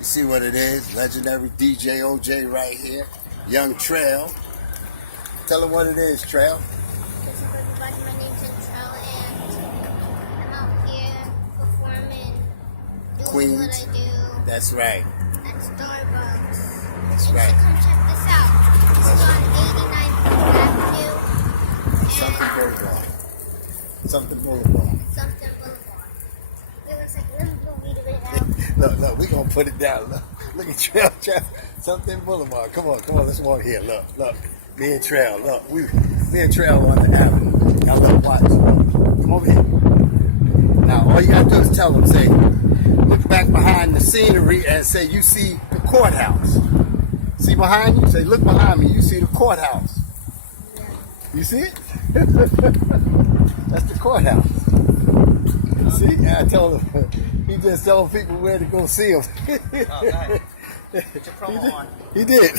You see what it is? Legendary DJ OJ right here. Young Trail. Tell them what it is, Trail. What's up, everybody? My name's Trail, and I'm out here performing, doing Queens. what I do That's right. at Starbucks. That's You right. should come check this out. This is on 89th Avenue. Something Boulevard. Something Boulevard. Something Boulevard. It looks like a little movie to read out. Look, we gonna put it down. Look at Trail. Something Boulevard. Come on, let's walk here. Look. Me and Trail. Look, me and Trail on the avenue. Now look, watch. Come over here. Now all you gotta do is tell them, say, look back behind the scenery and say you see the courthouse. See behind you? Say, look behind me, you see the courthouse. You see it? That's the courthouse. See? I told him. He just telling people where to go see him. Oh, nice. Put your promo on. He did.